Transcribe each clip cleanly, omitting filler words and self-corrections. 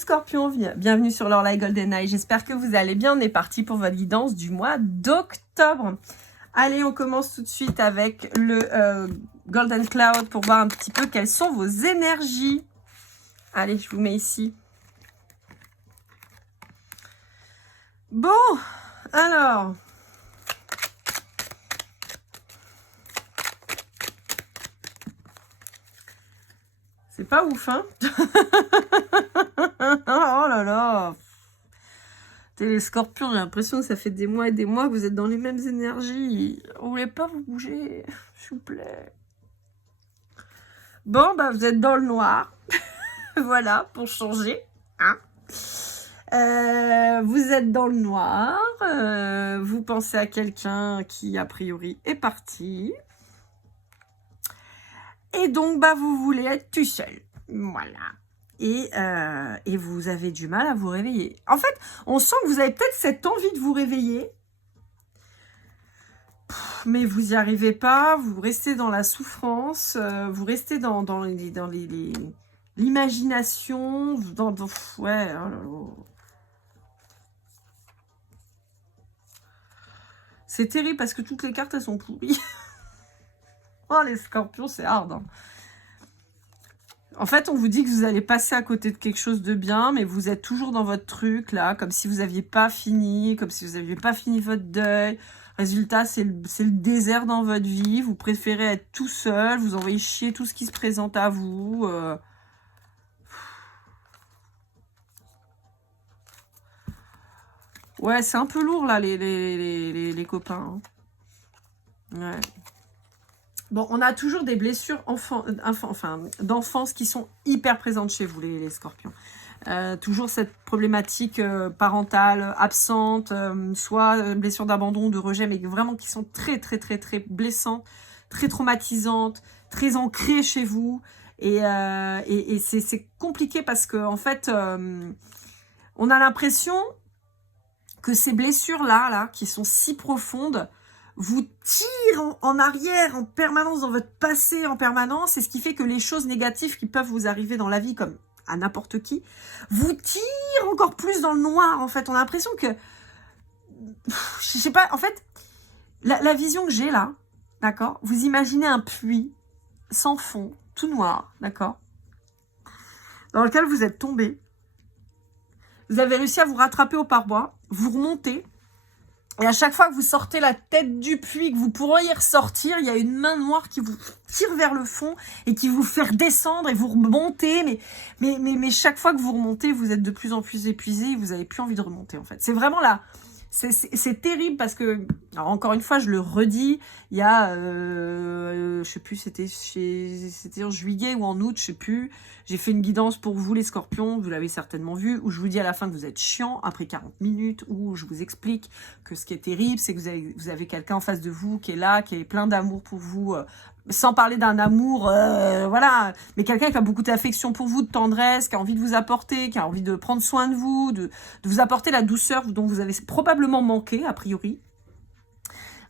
Scorpions, bienvenue sur l'Orlaï Golden Eye. J'espère que vous allez bien. On est parti pour votre guidance du mois d'octobre. Allez, on commence tout de suite avec le Golden Cloud pour voir un petit peu quelles sont vos énergies. Allez, je vous mets ici. Bon, alors... C'est pas ouf, hein. Oh là là. Les Scorpions, j'ai l'impression que ça fait des mois et des mois que vous êtes dans les mêmes énergies. Vous voulez pas vous bouger, s'il vous plaît. Bon, bah vous êtes dans le noir. Voilà, pour changer. Hein. Vous êtes dans le noir. Vous pensez à quelqu'un qui, a priori, est parti. Et donc, bah, vous voulez être tout seul. Voilà. Et vous avez du mal à vous réveiller. En fait, on sent que vous avez peut-être cette envie de vous réveiller. Mais vous n'y arrivez pas. Vous restez dans la souffrance. Vous restez dans l'imagination. Ouais. Oh là là. C'est terrible parce que toutes les cartes, elles sont pourries. Oh, les Scorpions, c'est hard. Hein. En fait, on vous dit que vous allez passer à côté de quelque chose de bien, mais vous êtes toujours dans votre truc, là, comme si vous n'aviez pas fini, comme si vous n'aviez pas fini votre deuil. Résultat, c'est le désert dans votre vie. Vous préférez être tout seul, vous envoyez chier tout ce qui se présente à vous. Ouais, c'est un peu lourd, là, les copains. Hein. Ouais. Bon, on a toujours des blessures d'enfance qui sont hyper présentes chez vous, les Scorpions. Toujours cette problématique parentale absente, soit blessure d'abandon, de rejet, mais vraiment qui sont très, très, très, très blessantes, très traumatisantes, très ancrées chez vous. Et c'est compliqué parce que, en fait, on a l'impression que ces blessures-là, qui sont si profondes, vous tire en arrière en permanence, dans votre passé en permanence, et ce qui fait que les choses négatives qui peuvent vous arriver dans la vie, comme à n'importe qui, vous tirent encore plus dans le noir, en fait. On a l'impression que... Je sais pas, en fait, la vision que j'ai là, d'accord, vous imaginez un puits sans fond, tout noir, d'accord, dans lequel vous êtes tombé. Vous avez réussi à vous rattraper au pare-bois, vous remontez, et à chaque fois que vous sortez la tête du puits, que vous pourriez ressortir, il y a une main noire qui vous tire vers le fond et qui vous fait redescendre et vous remontez. Mais chaque fois que vous remontez, vous êtes de plus en plus épuisé et vous n'avez plus envie de remonter, en fait. C'est vraiment là. C'est terrible parce que, alors encore une fois, je le redis, il y a, je sais plus, c'était en juillet ou en août, je sais plus, j'ai fait une guidance pour vous les Scorpions, vous l'avez certainement vu, où je vous dis à la fin que vous êtes chiant après 40 minutes, où je vous explique que ce qui est terrible, c'est que vous avez quelqu'un en face de vous qui est là, qui est plein d'amour pour vous, sans parler d'un amour, voilà, mais quelqu'un qui a beaucoup d'affection pour vous, de tendresse, qui a envie de vous apporter, qui a envie de prendre soin de vous, de vous apporter la douceur dont vous avez probablement manqué, a priori.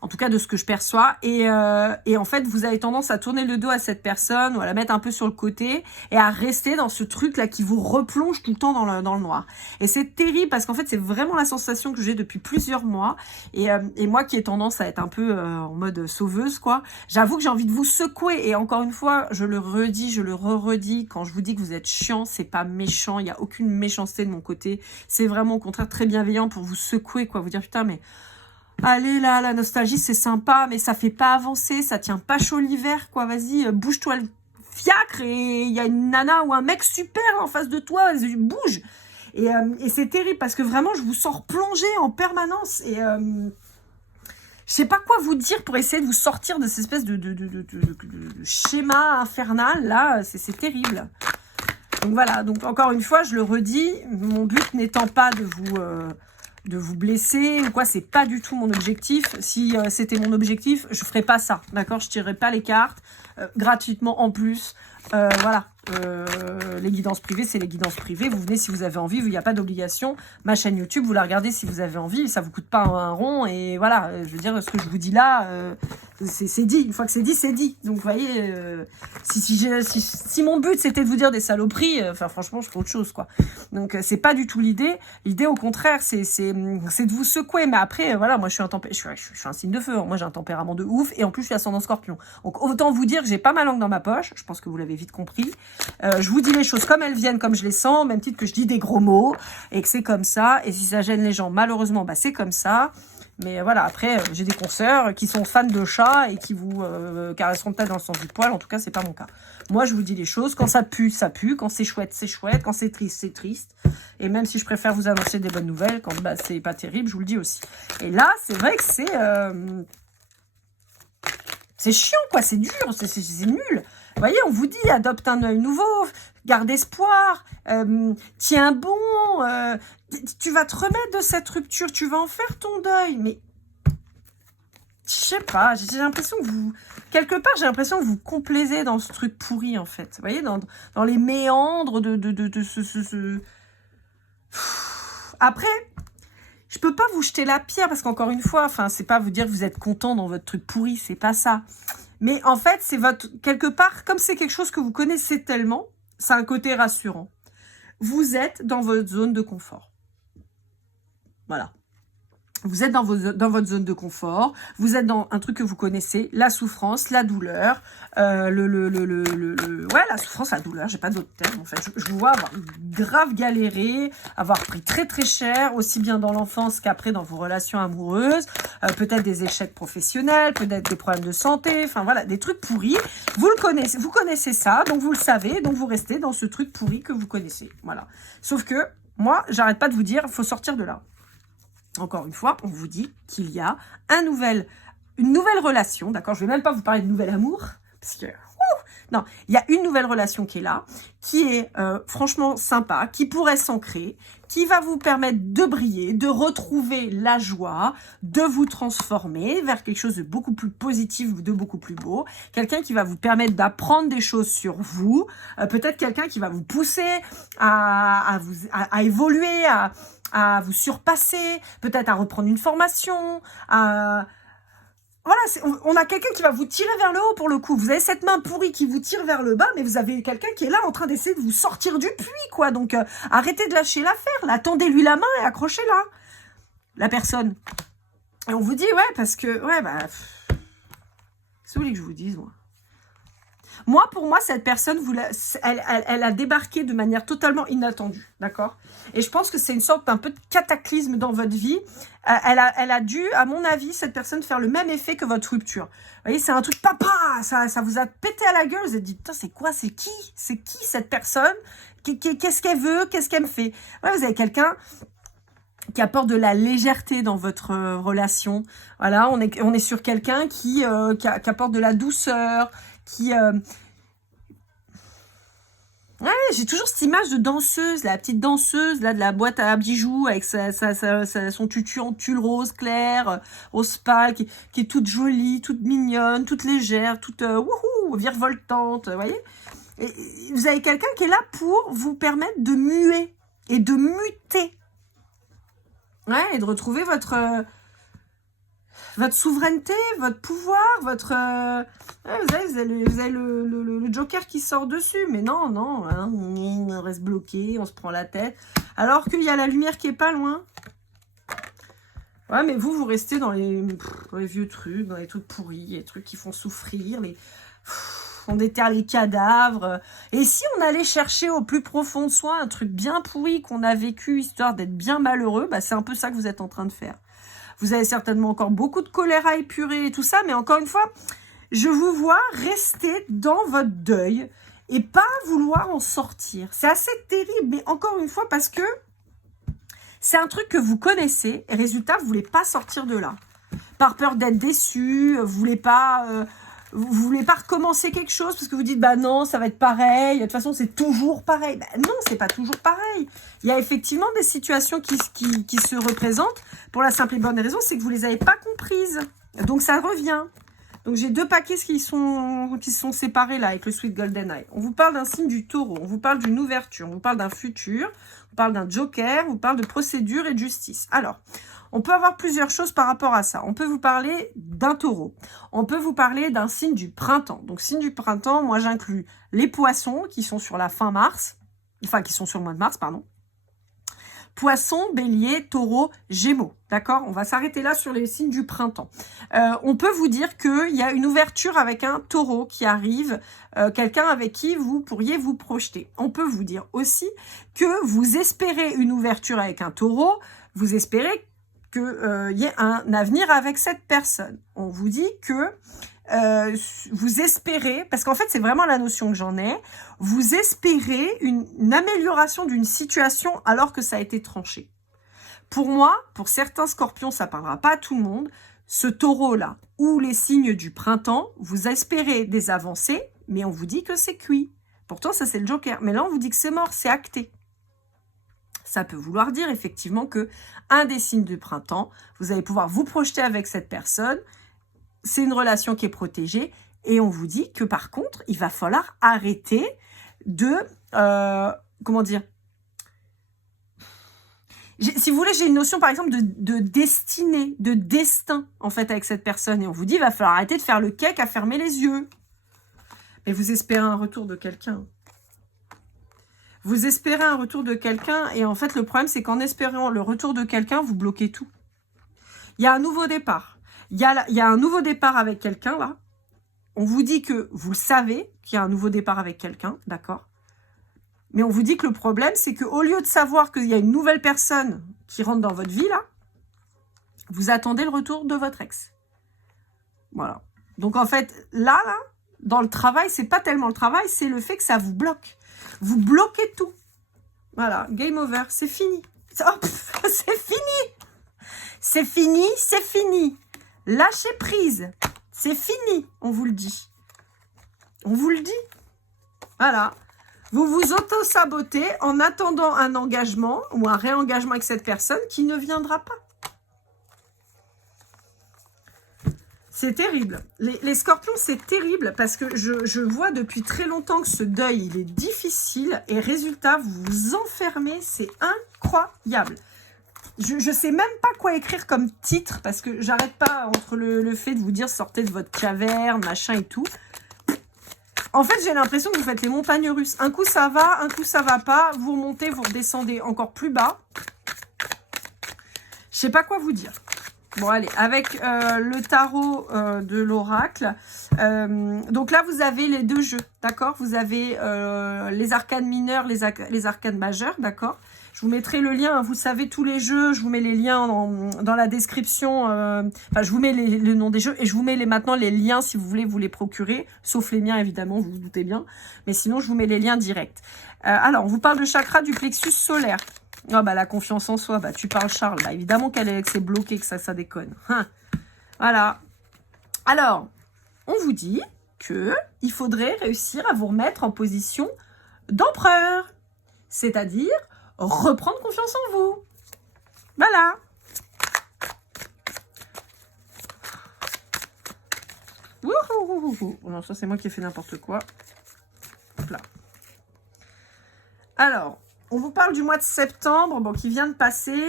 En tout cas, de ce que je perçois. Et en fait, vous avez tendance à tourner le dos à cette personne ou à la mettre un peu sur le côté et à rester dans ce truc-là qui vous replonge tout le temps dans le noir. Et c'est terrible parce qu'en fait, c'est vraiment la sensation que j'ai depuis plusieurs mois. Et moi qui ai tendance à être un peu en mode sauveuse, quoi, j'avoue que j'ai envie de vous secouer. Et encore une fois, je le redis, je le redis, quand je vous dis que vous êtes chiant, c'est pas méchant. Il n'y a aucune méchanceté de mon côté. C'est vraiment au contraire très bienveillant pour vous secouer, quoi. Vous dire, putain, mais... Allez là, la nostalgie c'est sympa, mais ça fait pas avancer, ça tient pas chaud l'hiver, quoi. Vas-y, bouge-toi le fiacre et il y a une nana ou un mec super en face de toi, vas-y, bouge. Et c'est terrible parce que vraiment, je vous sens plongé en permanence et je sais pas quoi vous dire pour essayer de vous sortir de cette espèce de schéma infernal là, c'est terrible. Donc voilà, donc encore une fois, je le redis, mon but n'étant pas de vous blesser ou quoi, c'est pas du tout mon objectif. Si c'était mon objectif, je ferais pas ça, d'accord? Je tirerais pas les cartes gratuitement en plus. Voilà, Les guidances privées, c'est les guidances privées. Vous venez si vous avez envie, il n'y a pas d'obligation. Ma chaîne YouTube, vous la regardez si vous avez envie. Ça vous coûte pas un rond. Et voilà, je veux dire, ce que je vous dis là, c'est dit. Une fois que c'est dit, c'est dit. Donc, vous voyez, si mon but, c'était de vous dire des saloperies, enfin, franchement, je fais autre chose, quoi. Donc, c'est pas du tout l'idée. L'idée, au contraire, c'est de vous secouer. Mais après, voilà, moi, je suis un signe de feu. Moi, j'ai un tempérament de ouf. Et en plus, je suis ascendant Scorpion. Donc, autant vous dire que j'ai pas ma langue dans ma poche. Je pense que vous l'avez vite compris. Je vous dis les choses comme elles viennent, comme je les sens, au même titre que je dis des gros mots, et que c'est comme ça. Et si ça gêne les gens, malheureusement, bah, c'est comme ça. Mais voilà, après, j'ai des consoeurs qui sont fans de chats et qui vous caresseront peut-être dans le sens du poil. En tout cas, c'est pas mon cas. Moi, je vous dis les choses. Quand ça pue, ça pue. Quand c'est chouette, c'est chouette. Quand c'est triste, c'est triste. Et même si je préfère vous annoncer des bonnes nouvelles, quand bah, c'est pas terrible, je vous le dis aussi. Et là, c'est vrai que c'est chiant, quoi. C'est dur, c'est nul. Vous voyez, on vous dit, adopte un œil nouveau, garde espoir, tiens bon, tu vas te remettre de cette rupture, tu vas en faire ton deuil. Mais, je sais pas, j'ai l'impression que vous... Quelque part, j'ai l'impression que vous complaisez dans ce truc pourri, en fait. Vous voyez, dans les méandres de ce... Après... Je peux pas vous jeter la pierre parce qu'encore une fois, enfin, c'est pas vous dire que vous êtes content dans votre truc pourri, c'est pas ça. Mais en fait, c'est votre, quelque part, comme c'est quelque chose que vous connaissez tellement, c'est un côté rassurant. Vous êtes dans votre zone de confort. Voilà. Vous êtes dans votre zone de confort, vous êtes dans un truc que vous connaissez, la souffrance, la douleur, ouais, la souffrance, la douleur, j'ai pas d'autre terme en fait. Je vous vois avoir grave galéré, avoir pris très très cher, aussi bien dans l'enfance qu'après dans vos relations amoureuses, peut-être des échecs professionnels, peut-être des problèmes de santé, enfin voilà, des trucs pourris. Vous connaissez ça, donc vous le savez, donc vous restez dans ce truc pourri que vous connaissez, voilà. Sauf que, moi, j'arrête pas de vous dire, il faut sortir de là. Encore une fois, on vous dit qu'il y a une nouvelle relation, d'accord? Je vais même pas vous parler de nouvel amour, parce que... non, il y a une nouvelle relation qui est là, qui est franchement sympa, qui pourrait s'ancrer, qui va vous permettre de briller, de retrouver la joie, de vous transformer vers quelque chose de beaucoup plus positif, de beaucoup plus beau. Quelqu'un qui va vous permettre d'apprendre des choses sur vous, peut-être quelqu'un qui va vous pousser à évoluer, à vous surpasser, peut-être à reprendre une formation, voilà, on a quelqu'un qui va vous tirer vers le haut pour le coup. Vous avez cette main pourrie qui vous tire vers le bas, mais vous avez quelqu'un qui est là en train d'essayer de vous sortir du puits, quoi. Donc, arrêtez de lâcher l'affaire, là. Tendez-lui la main et accrochez-la. La personne. Et on vous dit, ouais, parce que, ouais, bah... Qu'est-ce que vous voulez que je vous dise, moi ? Moi, pour moi, cette personne, elle a débarqué de manière totalement inattendue, d'accord? Et je pense que c'est une sorte d'un peu de cataclysme dans votre vie. Elle a dû, à mon avis, cette personne faire le même effet que votre rupture. Vous voyez, c'est un truc papa, ça vous a pété à la gueule. Vous vous êtes dit, putain, c'est quoi? C'est qui cette personne? Qu'est-ce qu'elle veut? Qu'est-ce qu'elle me fait? Ouais, vous avez quelqu'un qui apporte de la légèreté dans votre relation. Voilà, on est sur quelqu'un qui apporte de la douceur, ouais, j'ai toujours cette image de danseuse, la petite danseuse là de la boîte à bijoux avec son tutu en tulle rose clair, rose pâle, qui est toute jolie, toute mignonne, toute légère, toute wouhou, virevoltante, vous voyez. Et vous avez quelqu'un qui est là pour vous permettre de muer et de muter. Ouais, et de retrouver votre souveraineté, votre pouvoir, votre... ouais, vous avez le Joker qui sort dessus. Mais non, hein, on reste bloqué, on se prend la tête. Alors qu'il y a la lumière qui est pas loin. Ouais, mais vous restez dans les vieux trucs, dans les trucs pourris, les trucs qui font souffrir, on déterre les cadavres. Et si on allait chercher au plus profond de soi un truc bien pourri qu'on a vécu, histoire d'être bien malheureux, bah c'est un peu ça que vous êtes en train de faire. Vous avez certainement encore beaucoup de colère à épurer et tout ça, mais encore une fois, je vous vois rester dans votre deuil et pas vouloir en sortir. C'est assez terrible, mais encore une fois, parce que c'est un truc que vous connaissez, et résultat, vous voulez pas sortir de là. Par peur d'être déçu, vous voulez pas recommencer quelque chose, parce que vous dites, bah non, ça va être pareil, de toute façon, c'est toujours pareil. Bah non, c'est pas toujours pareil. Il y a effectivement des situations qui se représentent, pour la simple et bonne raison, c'est que vous les avez pas comprises. Donc ça revient. Donc, j'ai 2 paquets qui sont séparés là avec le Sweet Golden Eye. On vous parle d'un signe du taureau, on vous parle d'une ouverture, on vous parle d'un futur, on vous parle d'un joker, on vous parle de procédure et de justice. Alors, on peut avoir plusieurs choses par rapport à ça. On peut vous parler d'un taureau. On peut vous parler d'un signe du printemps. Donc, signe du printemps, moi, j'inclus les poissons qui sont sur la fin mars. Enfin, qui sont sur le mois de mars, pardon. Poisson, bélier, taureau, gémeaux. D'accord? On va s'arrêter là sur les signes du printemps. On peut vous dire qu'il y a une ouverture avec un taureau qui arrive, quelqu'un avec qui vous pourriez vous projeter. On peut vous dire aussi que vous espérez une ouverture avec un taureau, vous espérez qu'il y ait un avenir avec cette personne. On vous dit que vous espérez, parce qu'en fait c'est vraiment la notion que j'en ai, vous espérez une amélioration d'une situation alors que ça a été tranché. Pour moi, pour certains scorpions, ça ne parlera pas à tout le monde, ce taureau-là, ou les signes du printemps, vous espérez des avancées, mais on vous dit que c'est cuit. Pourtant ça c'est le joker, mais là on vous dit que c'est mort, c'est acté. Ça peut vouloir dire effectivement que un des signes du printemps, vous allez pouvoir vous projeter avec cette personne, c'est une relation qui est protégée et on vous dit que par contre, il va falloir arrêter de... comment dire? Si vous voulez, j'ai une notion par exemple de destinée, de destin en fait avec cette personne et on vous dit il va falloir arrêter de faire le cake à fermer les yeux. Mais vous espérez un retour de quelqu'un. Vous espérez un retour de quelqu'un et en fait le problème c'est qu'en espérant le retour de quelqu'un, vous bloquez tout. Il y a un nouveau départ. Il y a un nouveau départ avec quelqu'un, là. On vous dit que vous le savez, qu'il y a un nouveau départ avec quelqu'un, d'accord? Mais on vous dit que le problème, c'est qu'au lieu de savoir qu'il y a une nouvelle personne qui rentre dans votre vie, là, vous attendez le retour de votre ex. Voilà. Donc, en fait, là, dans le travail, c'est pas tellement le travail, c'est le fait que ça vous bloque. Vous bloquez tout. Voilà, game over, c'est fini. Oh, c'est fini. C'est fini, c'est fini. Lâchez prise. C'est fini, on vous le dit. On vous le dit. Voilà. Vous vous auto-sabotez en attendant un engagement ou un réengagement avec cette personne qui ne viendra pas. C'est terrible. Les scorpions, c'est terrible parce que je vois depuis très longtemps que ce deuil, il est difficile et résultat, vous vous enfermez, c'est incroyable. Je sais même pas quoi écrire comme titre parce que j'arrête pas entre le fait de vous dire sortez de votre caverne, machin et tout. En fait, j'ai l'impression que vous faites les montagnes russes. Un coup ça va, un coup ça va pas. Vous remontez, vous redescendez encore plus bas. Je sais pas quoi vous dire. Bon, allez, avec le tarot de l'oracle. Donc là, vous avez les 2 jeux, d'accord? Vous avez les arcanes mineurs, les arcanes majeures, d'accord? Je vous mettrai le lien, hein, vous savez tous les jeux, je vous mets les liens dans la description, enfin je vous mets le nom des jeux et je vous mets maintenant les liens si vous voulez vous les procurer, sauf les miens évidemment, vous vous doutez bien, mais sinon je vous mets les liens directs. Alors, on vous parle de chakra du plexus solaire. Ah bah la confiance en soi, bah tu parles Charles, bah évidemment que c'est bloqué, que ça déconne. Hein. Voilà. Alors, on vous dit que il faudrait réussir à vous remettre en position d'empereur, c'est-à-dire reprendre confiance en vous. Voilà. Wouhou. Non, ça c'est moi qui ai fait n'importe quoi. Hop là. Alors, on vous parle du mois de septembre, bon, qui vient de passer.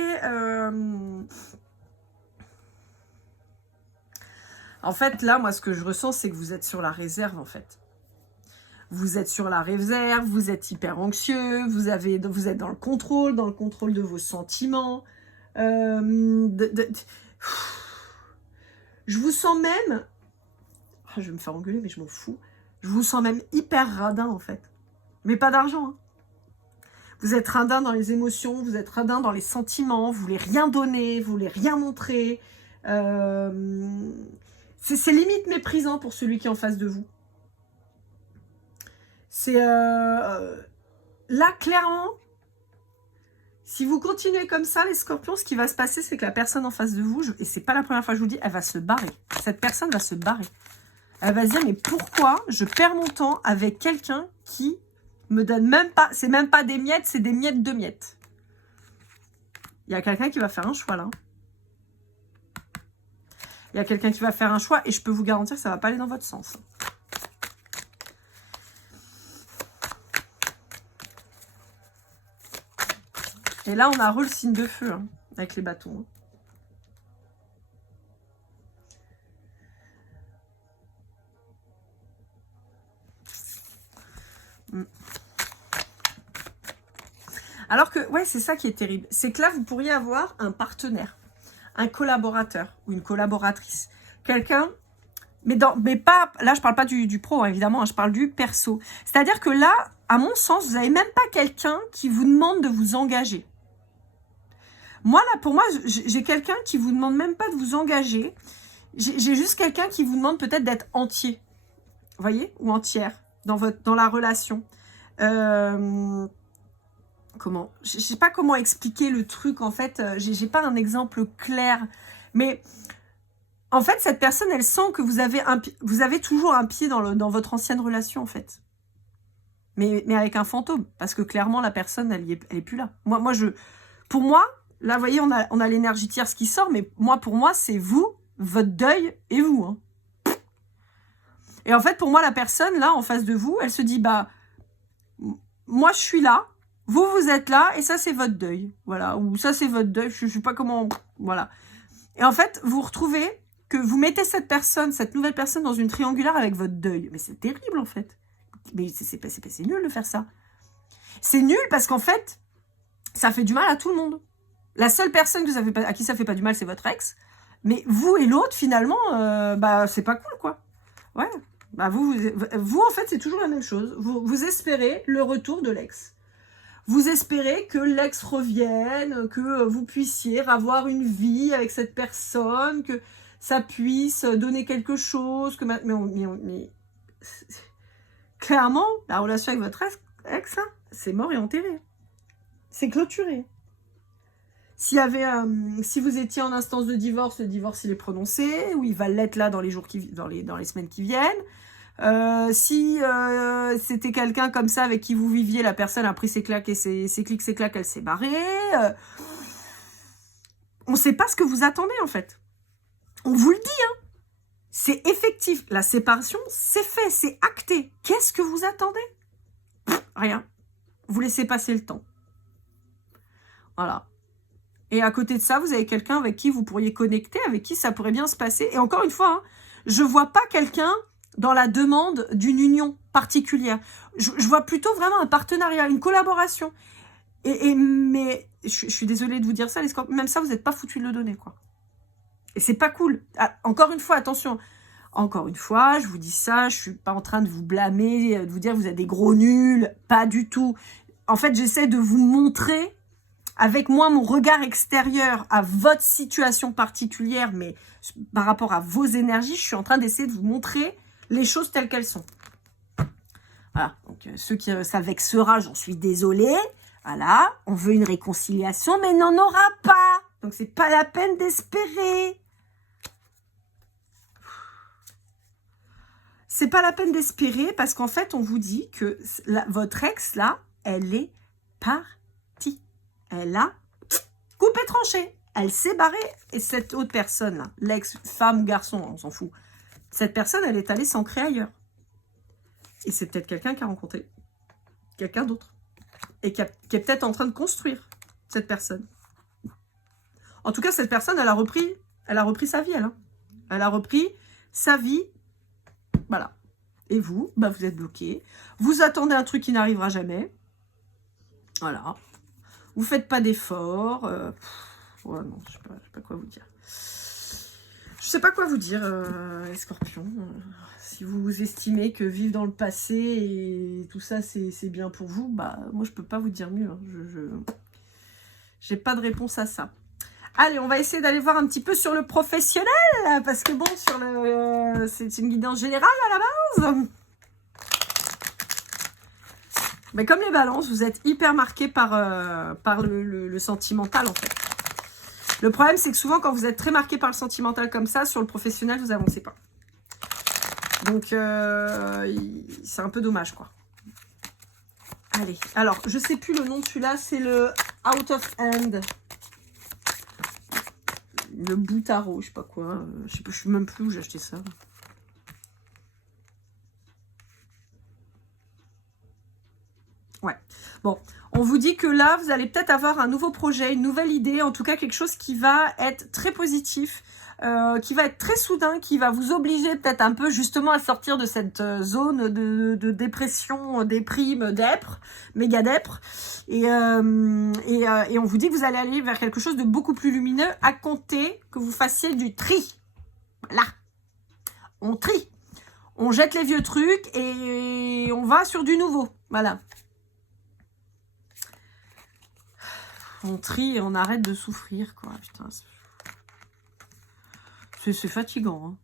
En fait, là, moi, ce que je ressens, c'est que vous êtes sur la réserve, en fait. Vous êtes sur la réserve, vous êtes hyper anxieux, vous être dans le contrôle de vos sentiments. Je vous sens même... Ah, je vais me faire engueuler, mais je m'en fous. Je vous sens même hyper radin, en fait. Mais pas d'argent, hein. Vous êtes radin dans les émotions, vous êtes radin dans les sentiments, vous voulez rien donner, vous voulez rien montrer. C'est limite méprisant pour celui qui est en face de vous. C'est là, clairement, si vous continuez comme ça, les scorpions, ce qui va se passer, c'est que la personne en face de vous, et c'est pas la première fois que je vous le dis, elle va se barrer. Cette personne va se barrer. Elle va se dire, mais pourquoi je perds mon temps avec quelqu'un qui me donne même pas, c'est même pas des miettes, c'est des miettes de miettes. Il y a quelqu'un qui va faire un choix là. Il y a quelqu'un qui va faire un choix et je peux vous garantir que ça ne va pas aller dans votre sens. Et là, on a le signe de feu hein, avec les bâtons. Alors que, ouais, c'est ça qui est terrible. C'est que là, vous pourriez avoir un partenaire, un collaborateur ou une collaboratrice. Quelqu'un, mais pas, là, je parle pas du pro, hein, évidemment, hein, je parle du perso. C'est-à-dire que là, à mon sens, vous n'avez même pas quelqu'un qui vous demande de vous engager. Moi, là, pour moi, j'ai quelqu'un qui vous demande même pas de vous engager. J'ai juste quelqu'un qui vous demande peut-être d'être entier. Vous voyez? Ou entière dans la relation. Comment? Je sais pas comment expliquer le truc, en fait. J'ai pas un exemple clair. Mais en fait, cette personne, elle sent que vous avez toujours un pied dans votre ancienne relation, en fait. Mais avec un fantôme. Parce que clairement, la personne, elle est plus là. Pour moi, là, vous voyez, on a l'énergie tierce qui sort. Mais pour moi, c'est vous, votre deuil et vous. Hein. Et en fait, pour moi, la personne, là, en face de vous, elle se dit, bah, moi, je suis là. Vous êtes là et ça, c'est votre deuil. Voilà. Ou ça, c'est votre deuil. Je ne sais pas comment... Voilà. Et en fait, vous retrouvez que vous mettez cette nouvelle personne dans une triangulaire avec votre deuil. Mais c'est terrible, en fait. Mais c'est nul de faire ça. C'est nul parce qu'en fait, ça fait du mal à tout le monde. La seule personne à qui ça fait pas du mal, c'est votre ex. Mais vous et l'autre, finalement, bah, c'est pas cool, quoi. Ouais. Bah, vous, en fait, c'est toujours la même chose. Vous espérez le retour de l'ex. Vous espérez que l'ex revienne, que vous puissiez avoir une vie avec cette personne, que ça puisse donner quelque chose. Mais clairement, la relation avec votre ex, hein, c'est mort et enterré. C'est clôturé. Si vous étiez en instance de divorce, le divorce il est prononcé, ou il va l'être là dans les semaines qui viennent. Si c'était quelqu'un comme ça avec qui vous viviez, la personne a pris ses claques et ses clics, ses claques, elle s'est barrée. On ne sait pas ce que vous attendez en fait. On vous le dit, hein. C'est effectif. La séparation, c'est fait, c'est acté. Qu'est-ce que vous attendez? Rien. Vous laissez passer le temps. Voilà. Et à côté de ça, vous avez quelqu'un avec qui vous pourriez connecter, avec qui ça pourrait bien se passer. Et encore une fois, hein, je ne vois pas quelqu'un dans la demande d'une union particulière. Je vois plutôt vraiment un partenariat, une collaboration. Mais je suis désolée de vous dire ça, les scorpions, même ça, vous n'êtes pas foutu de le donner, quoi. Et c'est pas cool. Ah, encore une fois, attention. Encore une fois, je vous dis ça, je suis pas en train de vous blâmer, de vous dire que vous êtes des gros nuls. Pas du tout. En fait, j'essaie de vous montrer, avec moi, mon regard extérieur à votre situation particulière, mais par rapport à vos énergies, je suis en train d'essayer de vous montrer les choses telles qu'elles sont. Voilà, donc ceux qui ça vexera, j'en suis désolée. Voilà, on veut une réconciliation, mais n'en aura pas. Donc c'est pas la peine d'espérer. C'est pas la peine d'espérer parce qu'en fait, on vous dit que votre ex, là, elle est partie. Elle a coupé tranché. Elle s'est barrée. Et cette autre personne, là, l'ex, femme ou garçon, on s'en fout. Cette personne, elle est allée s'ancrer ailleurs. Et c'est peut-être quelqu'un qui a rencontré quelqu'un d'autre. Et qui est peut-être en train de construire cette personne. En tout cas, cette personne, elle a repris sa vie, elle. Hein. Elle a repris sa vie. Voilà. Et vous, bah, vous êtes bloqué. Vous attendez un truc qui n'arrivera jamais. Voilà. Vous faites pas d'efforts. Ouais, non, je sais pas quoi vous dire. Je sais pas quoi vous dire, les scorpions. Si vous estimez que vivre dans le passé et tout ça, c'est bien pour vous, bah moi, je peux pas vous dire mieux. Hein. J'ai pas de réponse à ça. Allez, on va essayer d'aller voir un petit peu sur le professionnel, parce que bon, c'est une guidance générale à la base. Mais comme les balances, vous êtes hyper marqués par le sentimental, en fait. Le problème, c'est que souvent, quand vous êtes très marqué par le sentimental comme ça, sur le professionnel, vous n'avancez pas. Donc, c'est un peu dommage, quoi. Allez, alors, je sais plus le nom de celui-là, c'est le Out of Hand. Le bout tarot, je sais pas quoi. Je sais même plus où j'ai acheté ça. Ouais. Bon, on vous dit que là, vous allez peut-être avoir un nouveau projet, une nouvelle idée, en tout cas quelque chose qui va être très positif, qui va être très soudain, qui va vous obliger peut-être un peu justement à sortir de cette zone de dépression, déprime, dèpre, méga dèpre. Et on vous dit que vous allez aller vers quelque chose de beaucoup plus lumineux à compter que vous fassiez du tri. Voilà. On trie. On jette les vieux trucs et on va sur du nouveau. Voilà. On trie et on arrête de souffrir, quoi. Putain, c'est fatigant.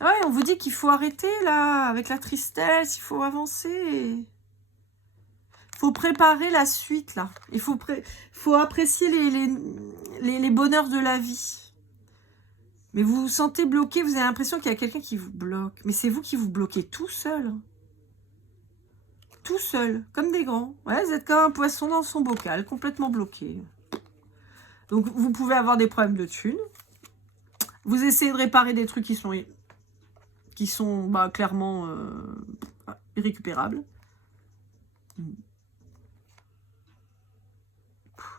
Hein. Ouais, on vous dit qu'il faut arrêter, là, avec la tristesse. Il faut avancer. Il faut préparer la suite, là. Il faut apprécier les bonheurs de la vie. Mais vous vous sentez bloqué. Vous avez l'impression qu'il y a quelqu'un qui vous bloque. Mais c'est vous qui vous bloquez tout seul. Hein. Tout seul, comme des grands. Ouais, vous êtes comme un poisson dans son bocal, complètement bloqué. Donc, vous pouvez avoir des problèmes de thunes. Vous essayez de réparer des trucs qui sont clairement irrécupérables.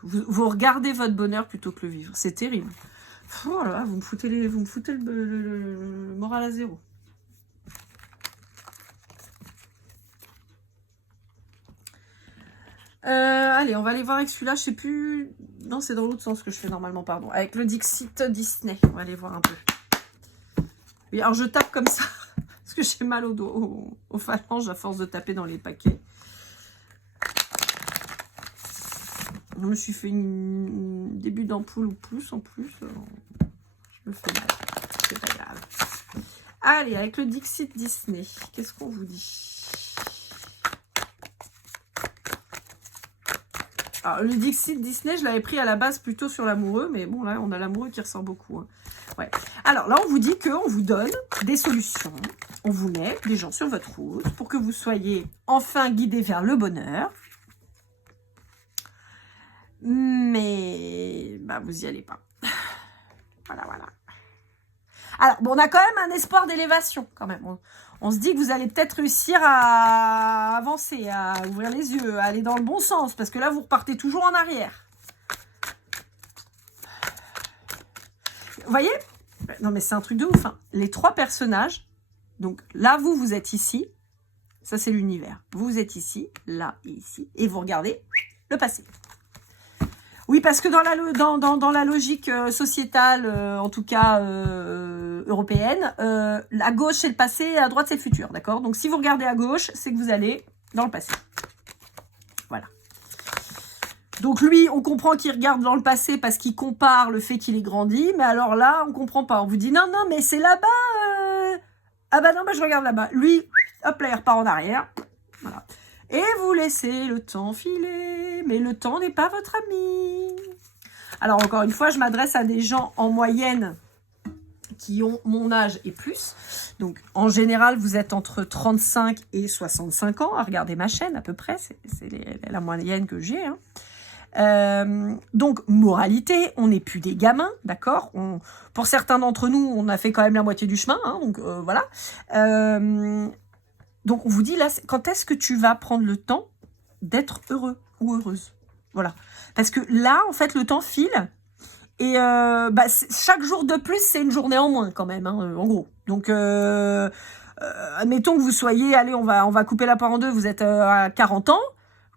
Vous regardez votre bonheur plutôt que le vivre. C'est terrible. Voilà, vous me foutez le moral à zéro. Allez, on va aller voir avec celui-là. Je sais plus. Non, c'est dans l'autre sens que je fais normalement, pardon. Avec le Dixit Disney. On va aller voir un peu. Oui, alors je tape comme ça. Parce que j'ai mal au dos, aux phalanges à force de taper dans les paquets. Je me suis fait une début d'ampoule ou plus en plus. Je me fais mal. C'est pas grave. Allez, avec le Dixit Disney. Qu'est-ce qu'on vous dit? Alors, le Dixit Disney, je l'avais pris à la base plutôt sur l'amoureux, mais bon, là, on a l'amoureux qui ressort beaucoup. Hein. Ouais. Alors, là, on vous dit qu'on vous donne des solutions. On vous met des gens sur votre route pour que vous soyez enfin guidés vers le bonheur. Mais, vous n'y allez pas. Voilà. Alors, bon, on a quand même un espoir d'élévation, quand même. On se dit que vous allez peut-être réussir à avancer, à ouvrir les yeux, à aller dans le bon sens, parce que là, vous repartez toujours en arrière. Vous voyez? Non, mais c'est un truc de ouf. Hein. Les trois personnages, donc là, vous êtes ici. Ça, c'est l'univers. Vous êtes ici, là et ici. Et vous regardez le passé. Oui, parce que dans la logique sociétale, en tout cas européenne, à gauche c'est le passé, à droite c'est le futur, d'accord? Donc si vous regardez à gauche, c'est que vous allez dans le passé. Voilà. Donc lui, on comprend qu'il regarde dans le passé parce qu'il compare le fait qu'il est grandi, mais alors là, on comprend pas. On vous dit non, mais c'est là-bas. Ah bah non, je regarde là-bas. Lui, hop là, il repart en arrière. Voilà. Et vous laissez le temps filer, mais le temps n'est pas votre ami. Alors, encore une fois, je m'adresse à des gens en moyenne qui ont mon âge et plus. Donc, en général, vous êtes entre 35 et 65 ans. Regardez ma chaîne, à peu près. C'est la moyenne que j'ai. Hein. Donc, moralité, on n'est plus des gamins, d'accord? Pour certains d'entre nous, on a fait quand même la moitié du chemin. Hein, donc, voilà. Donc, on vous dit là, quand est-ce que tu vas prendre le temps d'être heureux ou heureuse? Voilà. Parce que là, en fait, le temps file. Et chaque jour de plus, c'est une journée en moins quand même, hein, en gros. Donc, admettons que vous soyez, allez, on va couper la part en deux, vous êtes à 40 ans,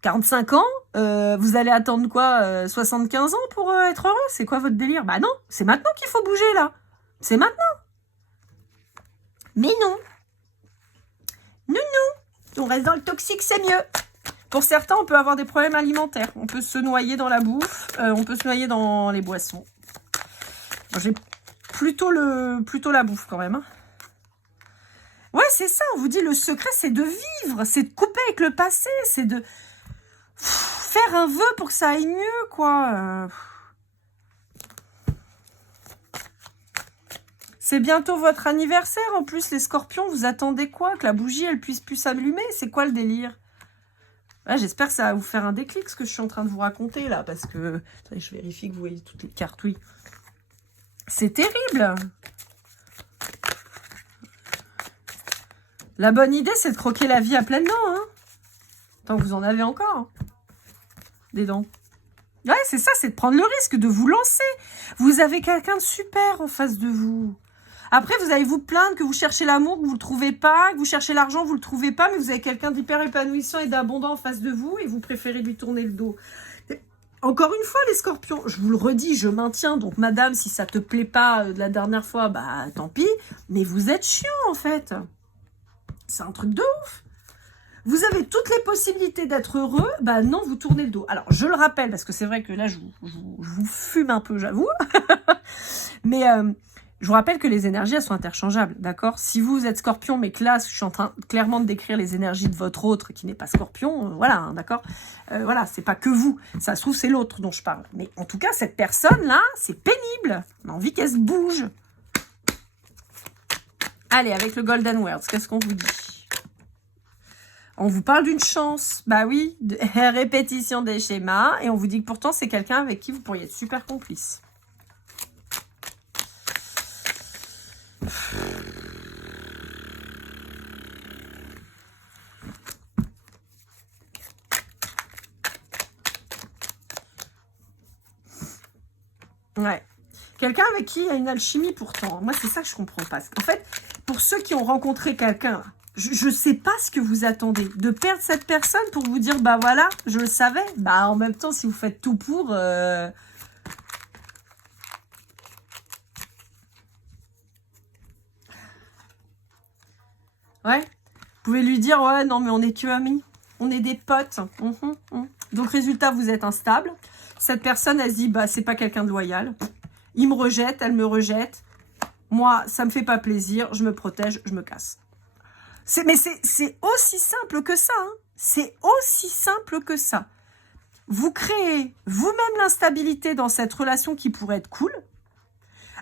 45 ans, vous allez attendre quoi, 75 ans pour être heureux? C'est quoi votre délire? Bah non, c'est maintenant qu'il faut bouger, là. C'est maintenant. Mais non. On reste dans le toxique, c'est mieux. Pour certains, on peut avoir des problèmes alimentaires. On peut se noyer dans la bouffe, on peut se noyer dans les boissons. J'ai plutôt la bouffe quand même. Hein. Ouais, c'est ça, on vous dit, le secret, c'est de vivre, c'est de couper avec le passé, c'est de faire un vœu pour que ça aille mieux, quoi. C'est bientôt votre anniversaire, en plus, les scorpions, vous attendez quoi? Que la bougie, elle puisse plus s'allumer? C'est quoi le délire? Ouais, j'espère que ça va vous faire un déclic, ce que je suis en train de vous raconter, là, parce que... Attendez, je vérifie que vous voyez toutes les cartes, oui. C'est terrible. La bonne idée, c'est de croquer la vie à pleines dents. Hein. Tant que vous en avez encore. Hein. Des dents. Ouais, c'est ça, c'est de prendre le risque de vous lancer. Vous avez quelqu'un de super en face de vous. Après, vous allez vous plaindre que vous cherchez l'amour, que vous ne le trouvez pas, que vous cherchez l'argent, vous ne le trouvez pas, mais vous avez quelqu'un d'hyper épanouissant et d'abondant en face de vous et vous préférez lui tourner le dos. Encore une fois, les scorpions, je vous le redis, je maintiens, donc madame, si ça te plaît pas de la dernière fois, bah tant pis, mais vous êtes chiant en fait. C'est un truc de ouf. Vous avez toutes les possibilités d'être heureux, bah non, vous tournez le dos. Alors, je le rappelle, parce que c'est vrai que là, je vous fume un peu, j'avoue. Mais je vous rappelle que les énergies, elles sont interchangeables, d'accord? Si vous êtes scorpion, mais que là, je suis en train clairement de décrire les énergies de votre autre qui n'est pas scorpion, voilà, hein, d'accord? Voilà, c'est pas que vous. Ça se trouve, c'est l'autre dont je parle. Mais en tout cas, cette personne-là, c'est pénible. On a envie qu'elle se bouge. Allez, avec le Golden Words, qu'est-ce qu'on vous dit? On vous parle d'une chance, bah oui, de répétition des schémas, et on vous dit que pourtant c'est quelqu'un avec qui vous pourriez être super complice. Ouais. Quelqu'un avec qui il y a une alchimie pourtant. Moi, c'est ça que je comprends pas. En fait, pour ceux qui ont rencontré quelqu'un, je ne sais pas ce que vous attendez. De perdre cette personne pour vous dire, bah voilà, je le savais. Bah en même temps, si vous faites tout pour... Ouais. Vous pouvez lui dire, ouais, non, mais on est que amis. On est des potes. Donc, résultat, vous êtes instable. Cette personne, elle se dit, bah, c'est pas quelqu'un de loyal. Il me rejette, elle me rejette. Moi, ça me fait pas plaisir. Je me protège, je me casse. Mais c'est aussi simple que ça. Hein. C'est aussi simple que ça. Vous créez vous-même l'instabilité dans cette relation qui pourrait être cool,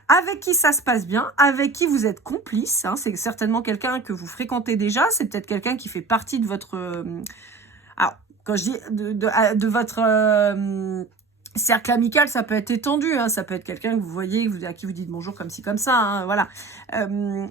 avec qui ça se passe bien, avec qui vous êtes complice. Hein. C'est certainement quelqu'un que vous fréquentez déjà. C'est peut-être quelqu'un qui fait partie de votre... alors, quand je dis de votre... cercle amical, ça peut être étendu, hein, ça peut être quelqu'un que vous voyez, à qui vous dites bonjour comme ci, comme ça, hein, voilà.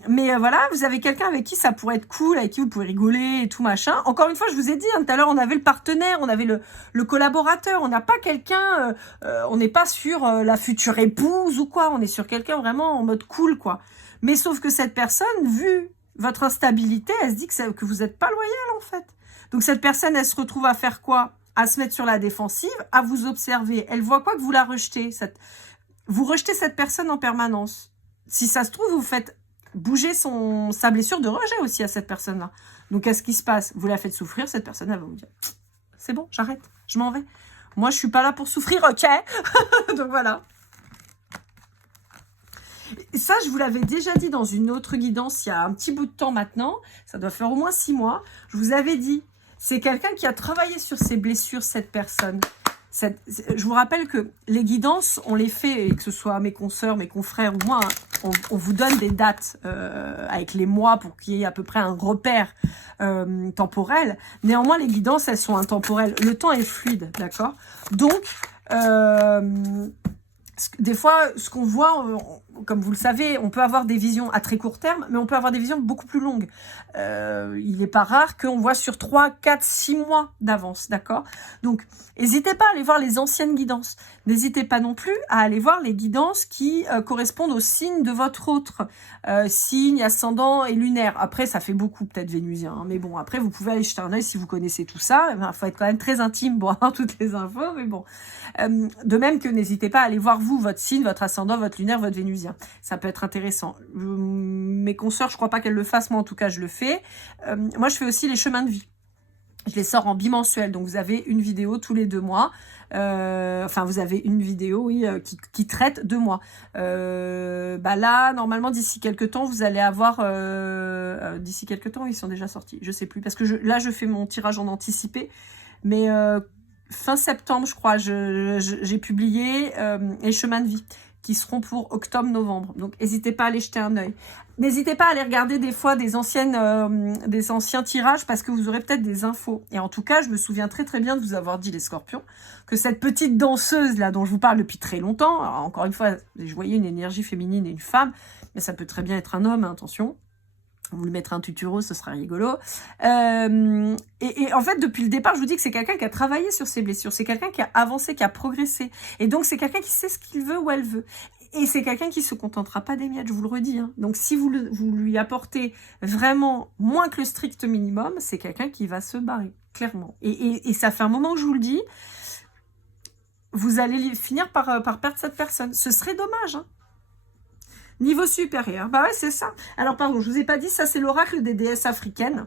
Mais voilà, vous avez quelqu'un avec qui ça pourrait être cool, avec qui vous pouvez rigoler et tout machin. Encore une fois, je vous ai dit, hein, tout à l'heure, on avait le partenaire, on avait le collaborateur, on n'a pas quelqu'un, on n'est pas sur la future épouse ou quoi, on est sur quelqu'un vraiment en mode cool, quoi. Mais sauf que cette personne, vu votre instabilité, elle se dit que vous n'êtes pas loyal, en fait. Donc cette personne, elle se retrouve à faire quoi ? À se mettre sur la défensive, à vous observer. Elle voit quoi que vous la rejetez. Vous rejetez cette personne en permanence. Si ça se trouve, vous faites bouger sa blessure de rejet aussi à cette personne-là. Donc, qu'est-ce qui se passe? Vous la faites souffrir, cette personne, elle va vous dire, c'est bon, j'arrête, je m'en vais. Moi, je suis pas là pour souffrir, ok? Donc, voilà. Et ça, je vous l'avais déjà dit dans une autre guidance il y a un petit bout de temps maintenant. Ça doit faire au moins 6 mois. Je vous avais dit, c'est quelqu'un qui a travaillé sur ses blessures, cette personne. Je vous rappelle que les guidances, on les fait, et que ce soit mes consoeurs, mes confrères ou moi, hein, on vous donne des dates avec les mois pour qu'il y ait à peu près un repère temporel. Néanmoins, les guidances, elles sont intemporelles. Le temps est fluide, d'accord? Donc, des fois, ce qu'on voit, comme vous le savez, on peut avoir des visions à très court terme, mais on peut avoir des visions beaucoup plus longues. Il n'est pas rare qu'on voit sur 3, 4, 6 mois d'avance, d'accord? Donc, n'hésitez pas à aller voir les anciennes guidances. N'hésitez pas non plus à aller voir les guidances qui correspondent aux signes de votre autre. Signe, ascendant et lunaire. Après, ça fait beaucoup peut-être vénusien, hein, mais bon, après, vous pouvez aller jeter un œil si vous connaissez tout ça. Il faut être quand même très intime pour avoir toutes les infos, mais bon. De même que n'hésitez pas à aller voir vous, votre signe, votre ascendant, votre lunaire, votre vénusien. Ça peut être intéressant. Mes consoeurs, je crois pas qu'elles le fassent, moi en tout cas je le fais. Moi je fais aussi les chemins de vie. Je les sors en bimensuel, donc vous avez une vidéo tous les 2 mois. Enfin, vous avez une vidéo, oui, qui traite de moi. Bah là, normalement, d'ici quelques temps, vous allez avoir... d'ici quelques temps, ils sont déjà sortis. Je sais plus, parce que là, je fais mon tirage en anticipé. Mais fin septembre, je crois, j'ai publié les chemins de vie, qui seront pour octobre-novembre. Donc, n'hésitez pas à aller jeter un œil. N'hésitez pas à aller regarder des fois des anciens tirages parce que vous aurez peut-être des infos. Et en tout cas, je me souviens très très bien de vous avoir dit, les scorpions, que cette petite danseuse là dont je vous parle depuis très longtemps, alors, encore une fois, je voyais une énergie féminine et une femme, mais ça peut très bien être un homme, hein, attention. Vous lui mettrez un tutu rose, ce sera rigolo. Et en fait, depuis le départ, je vous dis que c'est quelqu'un qui a travaillé sur ses blessures. C'est quelqu'un qui a avancé, qui a progressé. Et donc, c'est quelqu'un qui sait ce qu'il veut, où elle veut. Et c'est quelqu'un qui se contentera pas des miettes, je vous le redis. Hein. Donc, si vous lui apportez vraiment moins que le strict minimum, c'est quelqu'un qui va se barrer, clairement. Et ça fait un moment que je vous le dis, vous allez finir par perdre cette personne. Ce serait dommage, hein. Niveau supérieur, bah ouais, c'est ça. Alors, pardon, je vous ai pas dit, ça c'est l'oracle des déesses africaines.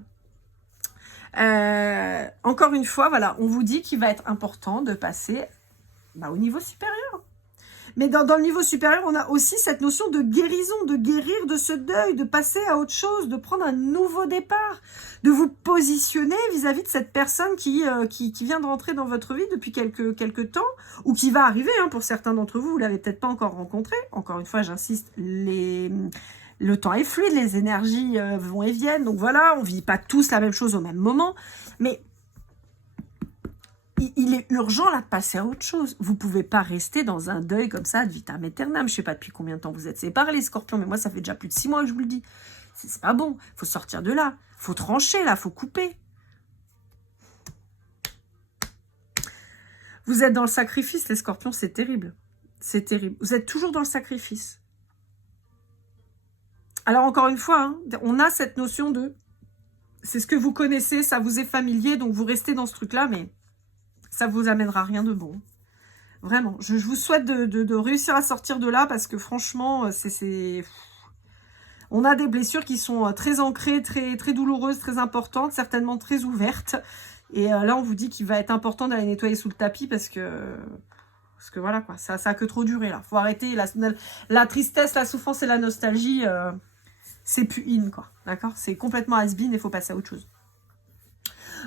Encore une fois, voilà, on vous dit qu'il va être important de passer au niveau supérieur. Mais dans le niveau supérieur, on a aussi cette notion de guérison, de guérir de ce deuil, de passer à autre chose, de prendre un nouveau départ, de vous positionner vis-à-vis de cette personne qui vient de rentrer dans votre vie depuis quelques temps, ou qui va arriver, hein, pour certains d'entre vous, vous ne l'avez peut-être pas encore rencontré. Encore une fois, j'insiste, le temps est fluide, les énergies vont et viennent, donc voilà, on ne vit pas tous la même chose au même moment, mais il est urgent là de passer à autre chose. Vous ne pouvez pas rester dans un deuil comme ça, de vitam aeternam. Je ne sais pas depuis combien de temps vous êtes séparés, les scorpions, mais moi, ça fait déjà plus de 6 mois que je vous le dis. C'est pas bon. Il faut sortir de là. Il faut trancher là, il faut couper. Vous êtes dans le sacrifice, les scorpions, c'est terrible. C'est terrible. Vous êtes toujours dans le sacrifice. Alors, encore une fois, hein, on a cette notion de... C'est ce que vous connaissez, ça vous est familier, donc vous restez dans ce truc-là, mais... ça vous amènera rien de bon. Vraiment. Je vous souhaite de réussir à sortir de là parce que franchement, on a des blessures qui sont très ancrées, très, très douloureuses, très importantes, certainement très ouvertes. Et là, on vous dit qu'il va être important d'aller nettoyer sous le tapis parce que voilà, quoi, ça a que trop duré là. Faut arrêter la tristesse, la souffrance et la nostalgie. C'est plus in, quoi. D'accord? C'est complètement has-been et il faut passer à autre chose.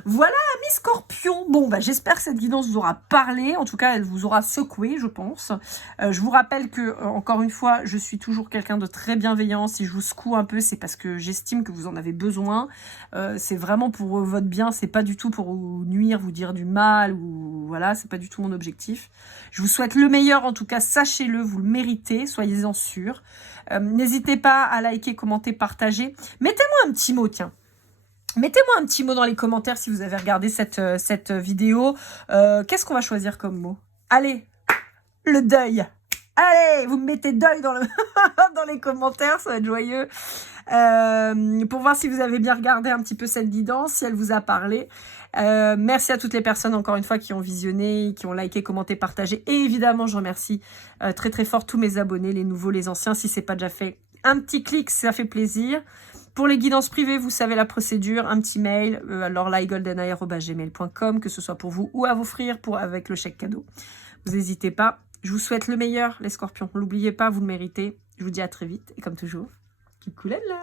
Voilà, mes scorpions. Bon, j'espère que cette guidance vous aura parlé. En tout cas, elle vous aura secoué, je pense. Je vous rappelle que, encore une fois, je suis toujours quelqu'un de très bienveillant. Si je vous secoue un peu, c'est parce que j'estime que vous en avez besoin. C'est vraiment pour votre bien. C'est pas du tout pour vous nuire, vous dire du mal. Ou voilà, c'est pas du tout mon objectif. Je vous souhaite le meilleur. En tout cas, sachez-le, vous le méritez. Soyez-en sûrs. N'hésitez pas à liker, commenter, partager. Mettez-moi un petit mot, tiens. Mettez-moi un petit mot dans les commentaires si vous avez regardé cette vidéo. Qu'est-ce qu'on va choisir comme mot? Allez, le deuil. Allez, vous me mettez deuil dans les commentaires, ça va être joyeux. Pour voir si vous avez bien regardé un petit peu cette guidance, si elle vous a parlé. Merci à toutes les personnes, encore une fois, qui ont visionné, qui ont liké, commenté, partagé. Et évidemment, je remercie très très fort tous mes abonnés, les nouveaux, les anciens. Si c'est pas déjà fait, un petit clic, ça fait plaisir. Pour les guidances privées, vous savez la procédure, un petit mail, lorlaigoldeneye@gmail.com, que ce soit pour vous ou à vous offrir avec le chèque cadeau. Vous n'hésitez pas. Je vous souhaite le meilleur, les scorpions. N'oubliez pas, vous le méritez. Je vous dis à très vite. Et comme toujours, keep cool and love.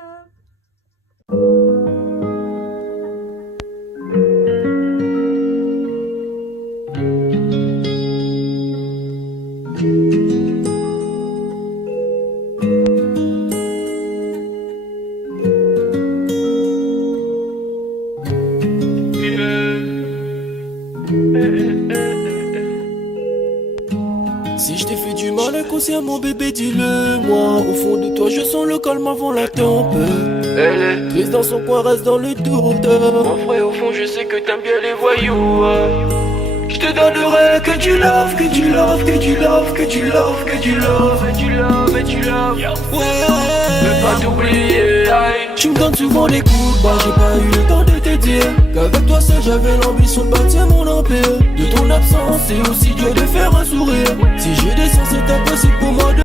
Si je t'ai fait du mal inconsciemment, bébé, dis-le moi. Au fond de toi, je sens le calme avant la tempête. Elle est triste dans son coin, reste dans le doute. Mon frère, au fond, je sais que t'aimes bien les voyous. Je te donnerai que du love, que du love, que du love, que du love, que du love, et du love, et du love. Ouais, veux pas t'oublier. Tu me donnes souvent des coups de barre, j'ai pas eu le temps de te dire qu'avec toi seul j'avais l'ambition de bâtir mon empire. De ton absence, c'est aussi dur de faire un sourire. Si je descends, c'est impossible pour moi de